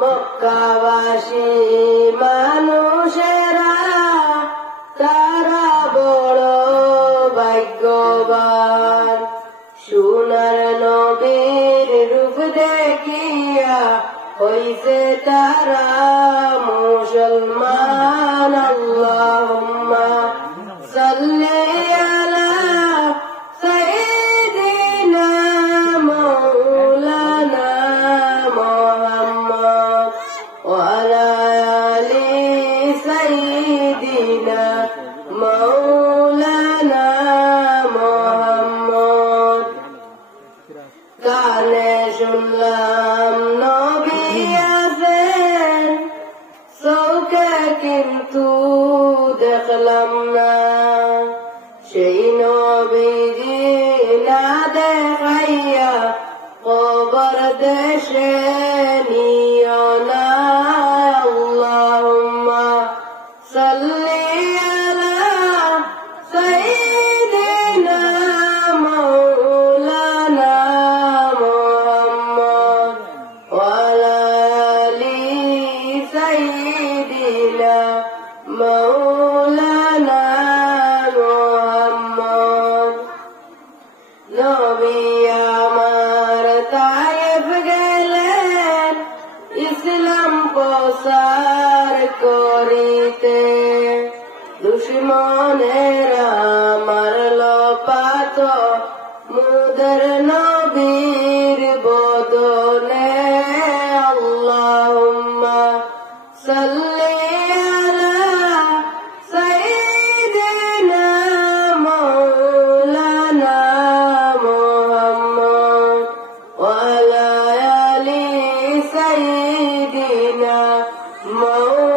মক্কাবাসী মানুষেরা তারা বড় ভাগ্যবান, সোনার নবীর রূপ দেখিয়া হইছে তারা মুসলমান। আল্লাহুম্মা সাল্লি আলা সাইয়্যিদিনা মাওলানা মুহাম্মদ ওয়া আলা আলি সাইয়্যিদিনা মাওলানা মুহাম্মদ। কানে শুনলাম নবী আছেন, চোখে কিন্তু দেখলাম না। সেই নবীজি না দেখাইয়া কবর দেশে নিও না। আল্লাহুম্মা সাল্লি আলা সাইয়্যিদিনা মাওলানা মুহাম্মদ ওয়া আলা আলি সাইয়্যিদিনা মাওলানা মুহাম্মদ। নবী আমার তায়েফ গেলেন ইসলাম প্রচার করিতে, দুশ্মনেরা মারল পাথর মুদের নবীর বদনে। আল্লাহুম্মা সাল্লি আলা সাইয়্যিদিনা মাওলানা মুহাম্মদ ওয়া আলা আলি সাইয়্যিদিনা মাওলানা